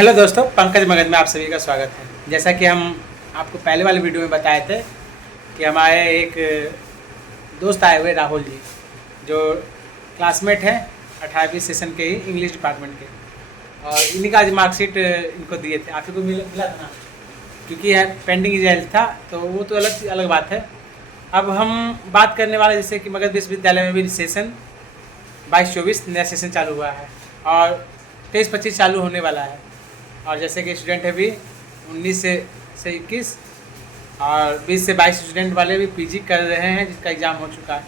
Hello दोस्तों, पंकज मगध में आप सभी का स्वागत है। जैसा कि हम आपको पहले वाले वीडियो में बताए थे कि हमारे एक दोस्त आए हुए राहुल जी, जो क्लासमेट हैं 18वीं सेशन के ही इंग्लिश डिपार्टमेंट के, और इन्हीं का आज मार्कशीट इनको दिए थे। आप ही को मिला था ना, क्योंकि पेंडिंग रिजल्ट था, तो वो तो अलग बात है। अब हम बात करने वाले जैसे कि मगध विश्वविद्यालय में भी सेशन 22-24 नया सेशन चालू हुआ है और 23-25 चालू होने वाला है। और जैसे कि स्टूडेंट है भी 19 से 21 और 20 से 22 स्टूडेंट वाले भी पीजी कर रहे हैं, जिसका एग्ज़ाम हो चुका है।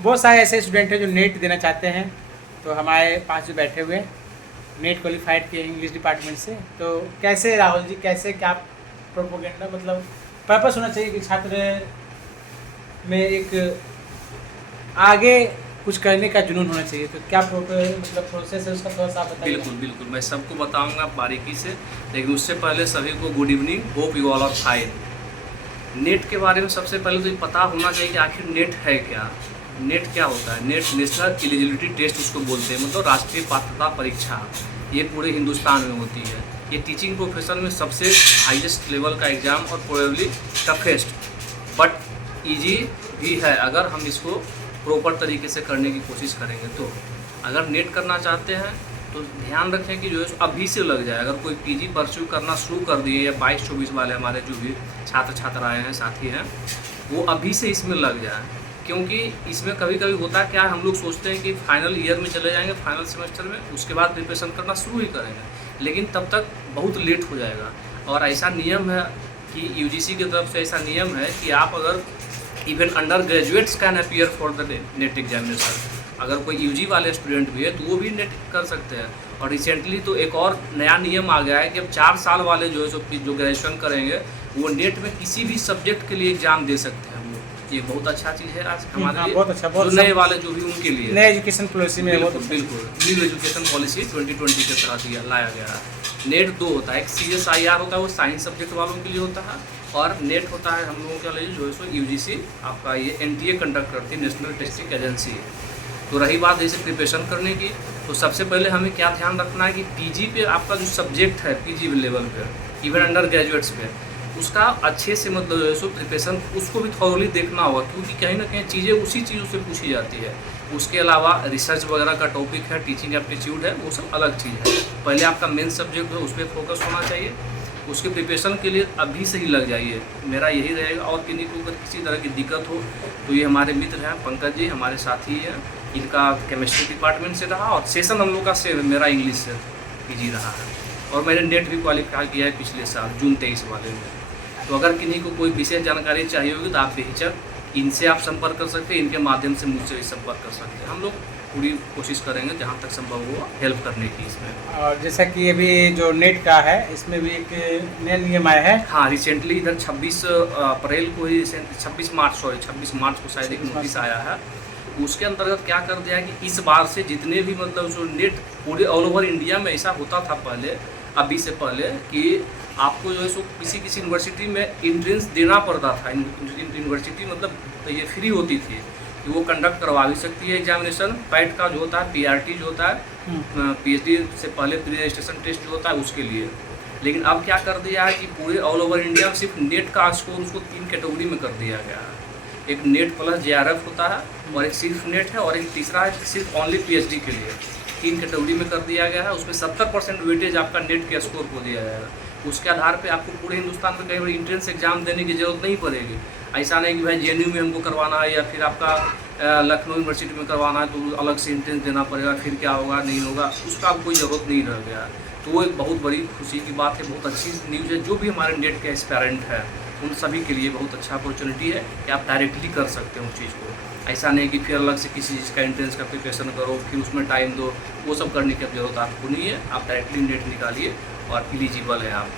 बहुत सारे ऐसे स्टूडेंट हैं जो नेट देना चाहते हैं, तो हमारे पास जो बैठे हुए नेट क्वालिफाइड किए इंग्लिश डिपार्टमेंट से। तो कैसे राहुल जी, कैसे क्या प्रोपोगेंडा मतलब पर्पस होना चाहिए कि छात्र में एक आगे कुछ करने का जुनून होना चाहिए, तो क्या मतलब प्रोसेस है उसका, थोड़ा सा बताइए। बिल्कुल मैं सबको बताऊंगा बारीकी से, लेकिन उससे पहले सभी को good evening, hope you all are fine. Net के बारे में सबसे पहले तो ये पता होना चाहिए कि आखिर नेट है क्या। नेट क्या होता है? नेट नेशनल एलिजिबिलिटी टेस्ट उसको बोलते हैं, मतलब राष्ट्रीय पात्रता परीक्षा। ये पूरे हिंदुस्तान में होती है। ये टीचिंग प्रोफेशन में सबसे हाईएस्ट लेवल का एग्ज़ाम और प्रोबेबली टफेस्ट बट ईजी भी है अगर हम इसको प्रॉपर तरीके से करने की कोशिश करेंगे। तो अगर नेट करना चाहते हैं तो ध्यान रखें कि जो है अभी से लग जाए। अगर कोई पीजी परस्यू करना शुरू कर दिए या 22-24 वाले हमारे जो भी छात्र छात्राएँ हैं, साथी हैं, वो अभी से इसमें लग जाए। क्योंकि इसमें कभी कभी होता है क्या, हम लोग सोचते हैं कि फाइनल ईयर में चले जाएंगे, फाइनल सेमेस्टर में, उसके बाद प्रिपरेशन करना शुरू ही करेंगे, लेकिन तब तक बहुत लेट हो जाएगा। और ऐसा नियम है कि यूजीसी की तरफ से ऐसा नियम है कि आप अगर even under graduates can appear for the net examination. अगर कोई यूजी वाले स्टूडेंट भी है तो वो भी नेट कर सकते हैं। और रिसेंटली तो एक और नया नियम आ गया है कि अब 4 साल वाले जो है जो ग्रेजुएशन करेंगे वो नेट में किसी भी सब्जेक्ट के लिए एग्जाम दे सकते हैं। वो ये बहुत अच्छा चीज़ है आज हमारे लिए, बहुत अच्छा, बहुत नए वाले जो भी उनके लिए नए एजुकेशन पॉलिसी में बिल्कुल न्यू एजुकेशन पॉलिसी 2020 के तहत लाया गया है। नेट 2 होता है, एक CSIR होता है, वो साइंस सब्जेक्ट वालों के लिए होता है, और नेट होता है हम लोगों के लिए जो है सो यूजीसी आपका ये NTA कंडक्ट करती है, नेशनल टेस्टिंग एजेंसी। तो रही बात जैसे प्रिपरेशन करने की, तो सबसे पहले हमें क्या ध्यान रखना है कि पीजी पे आपका जो सब्जेक्ट है, पीजी लेवल पे, इवन अंडर ग्रेजुएट्स पे, उसका अच्छे से मतलब जो है सो प्रिपरेशन उसको भी थॉरली देखना होगा, क्योंकि कहीं ना कहीं चीज़ें उसी चीज़ों से पूछी जाती है। उसके अलावा रिसर्च वगैरह का टॉपिक है, टीचिंग एप्टीट्यूड है, वो सब अलग चीज़ है। पहले आपका मेन सब्जेक्ट है, उस पर फोकस होना चाहिए। उसके प्रिपरेशन के लिए अभी से ही लग जाइए, मेरा यही रहेगा। और किन्हीं को अगर किसी तरह की दिक्कत हो तो ये हमारे मित्र हैं पंकज जी, हमारे साथी हैं, इनका केमिस्ट्री डिपार्टमेंट से रहा और सेशन हम लोग का से मेरा इंग्लिश से पीजी रहा है, और मैंने नेट भी क्वालिफाई किया है पिछले साल जून 23 वाले में। तो अगर किन्हीं को कोई विशेष जानकारी चाहिए होगी तो आप बेहिचक इनसे आप संपर्क कर सकते हैं, इनके माध्यम से मुझसे भी संपर्क कर सकते हैं। हम लोग पूरी कोशिश करेंगे जहाँ तक संभव हो हेल्प करने की इसमें। और जैसा कि अभी जो नेट का है, इसमें भी एक नया नियम आया है। हाँ, रिसेंटली इधर 26 अप्रैल को ही 26 मार्च को शायद एक नोटिस आया है। उसके अंतर्गत क्या कर दिया है कि इस बार से जितने भी मतलब जो नेट पूरे ऑल ओवर इंडिया में, ऐसा होता था पहले, अभी से पहले, कि आपको जो है सो किसी यूनिवर्सिटी में एंट्रेंस देना पड़ता था। यूनिवर्सिटी मतलब ये फ्री होती थी कि वो कंडक्ट करवा भी सकती है एग्जामिनेशन। पैट का जो होता है, PRT जो होता है, PhD से पहले प्री रजिस्ट्रेशन टेस्ट जो होता है, उसके लिए। लेकिन अब क्या कर दिया है कि पूरे ऑल ओवर इंडिया में सिर्फ नेट का स्कोर उसको 3 कैटेगरी में कर दिया गया है। एक नेट प्लस JRF होता है, और एक सिर्फ नेट है, और एक तीसरा है सिर्फ ओनली PhD के लिए। 3 कैटेगरी में कर दिया गया है। उसमें 70% वेटेज आपका नेट के स्कोर को दिया जाएगा। उसके आधार पे आपको पूरे हिंदुस्तान में कहीं एंट्रेंस एग्जाम देने की ज़रूरत नहीं पड़ेगी। ऐसा नहीं कि भाई JNU में हमको करवाना है या फिर आपका लखनऊ यूनिवर्सिटी में करवाना है तो अलग से एंट्रेंस देना पड़ेगा, फिर क्या होगा नहीं होगा, उसका अब कोई ज़रूरत नहीं रह गया। तो वो एक बहुत बड़ी खुशी की बात है, बहुत अच्छी न्यूज़ है। जो भी हमारे नेट के एस्पायरेंट है उन सभी के लिए बहुत अच्छा अपॉर्चुनिटी है कि आप डायरेक्टली कर सकते हो उस चीज़ को। ऐसा नहीं कि फिर अलग से किसी चीज़ का एंट्रेंस का प्रिपरेशन करो, फिर उसमें टाइम दो, वो सब करने की ज़रूरत आपको नहीं है। आप डायरेक्टली नेट निकालिए और एलिजिबल है आप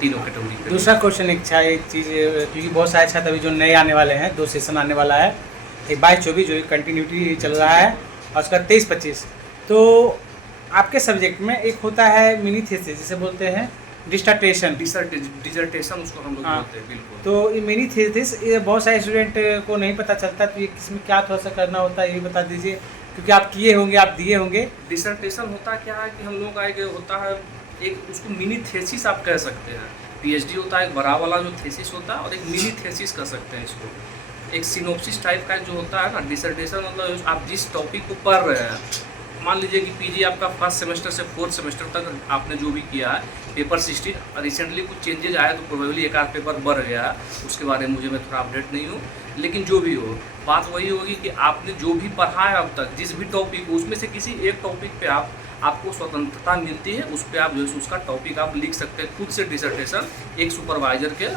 तीनों कैटेगरी पे। दूसरा क्वेश्चन एक चीज़, क्योंकि बहुत सारे छात्र अभी जो नए आने वाले हैं, 2 सेशन आने वाला है, एक 22-24 जो कंटिन्यूटी चल रहा है, और उसका 23-25। तो आपके सब्जेक्ट में एक होता है मिनी थीसिस, जिसे बोलते हैं डिसर्टेशन उसको हम लोग बोलते हैं। बिल्कुल। तो ये मिनी थीसिस, ये बहुत सारे स्टूडेंट को नहीं पता चलता, तो ये किसमें क्या थोड़ा सा करना होता है, ये बता दीजिए, क्योंकि आप किए होंगे, आप दिए होंगे। डिसर्टेशन होता क्या है कि हम लोग का एक होता है एक उसको मिनी थेसिस आप कह सकते हैं। पीएचडी होता है एक बड़ा वाला जो थेसिस होता है, और एक मिनी थेसिस कह सकते हैं इसको। एक सिनोप्सिस टाइप का जो होता है ना, डिसर्टेशन, मतलब आप जिस टॉपिक को पढ़ रहे हैं, मान लीजिए कि पीजी आपका फर्स्ट सेमेस्टर से फोर्थ सेमेस्टर तक आपने जो भी किया है, पेपर 16 रिसेंटली कुछ चेंजेज आया तो प्रोबेबली एक आध पेपर बढ़ गया है, उसके बारे में मुझे मैं थोड़ा अपडेट नहीं हूँ। लेकिन जो भी हो, बात वही होगी कि आपने जो भी पढ़ा है अब तक, जिस भी टॉपिक, उसमें से किसी एक टॉपिक पे आपको स्वतंत्रता मिलती है, उस पर आप जो है उसका टॉपिक आप लिख सकते हैं खुद से, डिसर्टेशन एक सुपरवाइजर के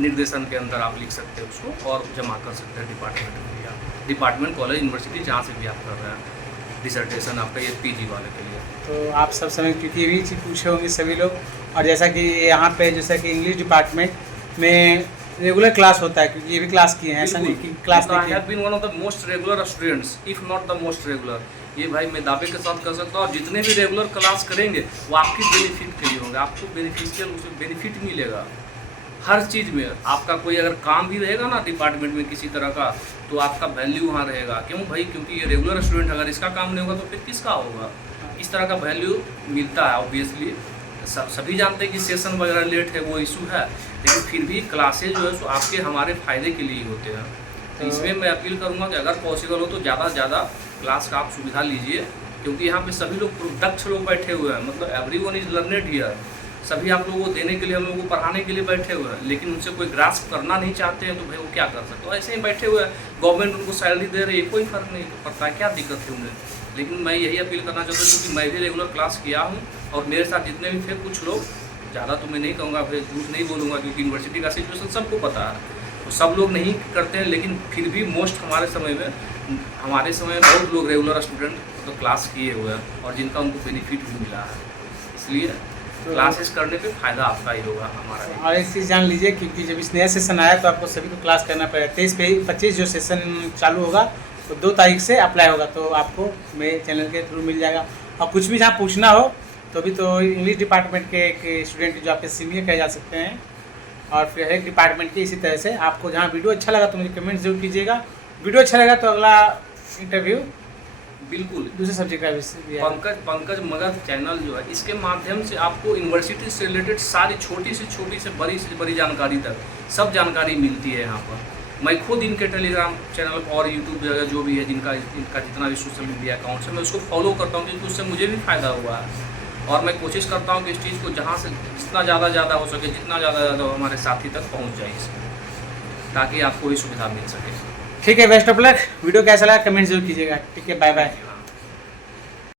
निर्देशन के अंदर आप लिख सकते हैं उसको और जमा कर सकते हैं डिपार्टमेंट में, या डिपार्टमेंट, कॉलेज, यूनिवर्सिटी, जहाँ से भी आप कर रहे हैं डिसर्टेशन आपका ये पीजी वाले के लिए। तो आप सब समय, क्योंकि ये भी चीज़ पूछे होंगे सभी लोग, और जैसा कि यहाँ पे जैसा कि इंग्लिश डिपार्टमेंट में रेगुलर क्लास होता है, क्योंकि ये भी क्लास किए हैं, ऐसा नहीं कि क्लास नहीं किए। I have been one of the most regular students, if not the most regular. ये भाई मैं दावे के साथ कर सकता हूँ, और जितने भी रेगुलर क्लास करेंगे वो आपकी बेनिफिट के लिए होंगे, आपको बेनिफिशियल उसमें बेनिफिट मिलेगा हर चीज़ में। आपका कोई अगर काम भी रहेगा ना डिपार्टमेंट में किसी तरह का, तो आपका वैल्यू वहाँ रहेगा। क्यों भाई? क्योंकि ये रेगुलर स्टूडेंट अगर इसका काम नहीं होगा तो फिर किसका होगा? इस तरह का वैल्यू मिलता है ऑब्वियसली। सभी जानते हैं कि सेशन वगैरह लेट है, वो इशू है, लेकिन फिर भी क्लासेज जो है सो आपके हमारे फ़ायदे के लिए ही होते हैं। तो इसमें मैं अपील करूँगा कि अगर पॉसिबल हो तो ज़्यादा से ज़्यादा क्लास का आप सुविधा लीजिए, क्योंकि यहाँ पे सभी लोग दक्ष लोग बैठे हुए हैं, मतलब एवरीवन इज लर्नेड हियर। सभी आप लोगों को देने के लिए, हम लोगों को पढ़ाने के लिए बैठे हुए हैं, लेकिन उनसे कोई ग्रास्प करना नहीं चाहते हैं, तो भाई वो क्या कर सकते हो? ऐसे ही बैठे हुए हैं, गवर्नमेंट उनको सैलरी दे रही है, कोई फ़र्क नहीं पड़ता है, क्या दिक्कत है उन्हें? लेकिन मैं यही अपील करना चाहता हूँ, क्योंकि मैं भी रेगुलर क्लास किया हूँ, और मेरे साथ जितने भी थे कुछ लोग, ज़्यादा तो मैं नहीं कहूँगा, फिर झूठ नहीं बोलूँगा, क्योंकि यूनिवर्सिटी का सिचुएशन सबको पता है, तो सब लोग नहीं करते हैं, लेकिन फिर भी मोस्ट हमारे समय में बहुत लोग रेगुलर स्टूडेंट तो क्लास किए हुए हैं, और जिनका उनको बेनिफिट भी मिला है। इसलिए क्लासेस करने पे फ़ायदा आपका ही होगा, हमारा ही। और एक चीज़ जान लीजिए, क्योंकि जब इस नया सेशन आया तो आपको सभी को क्लास करना पड़ेगा। 23-25 जो सेशन चालू होगा तो 2 तारीख से अप्लाई होगा, तो आपको मेरे चैनल के थ्रू मिल जाएगा। और कुछ भी जहाँ पूछना हो तो भी, तो इंग्लिश डिपार्टमेंट के एक स्टूडेंट जो आपके सीनियर कहे जा सकते हैं, और फिर हर एक डिपार्टमेंट के इसी तरह से। आपको जहाँ वीडियो अच्छा लगा तो मुझे कमेंट जरूर कीजिएगा। वीडियो अच्छा लगा तो अगला इंटरव्यू बिल्कुल दूसरे सब्जेक्ट का भी है। पंकज मगध चैनल जो है, इसके माध्यम से आपको यूनिवर्सिटी से रिलेटेड सारी छोटी से बड़ी जानकारी तक सब जानकारी मिलती है यहाँ पर। मैं खुद इनके टेलीग्राम चैनल और यूट्यूब जगह जो भी है, इनका जितना भी सोशल मीडिया अकाउंट्स है, मैं उसको फॉलो करता हूँ, क्योंकि उससे मुझे भी फ़ायदा हुआ है। और मैं कोशिश करता हूँ कि इस चीज़ को जहाँ से जितना ज़्यादा हो सके, जितना ज़्यादा हमारे साथी तक पहुँच जाए इसमें, ताकि आपको ये सुविधा मिल सके। ठीक है, बेस्ट ऑफ लक। वीडियो कैसा लगा कमेंट जरूर कीजिएगा। ठीक है, बाय बाय।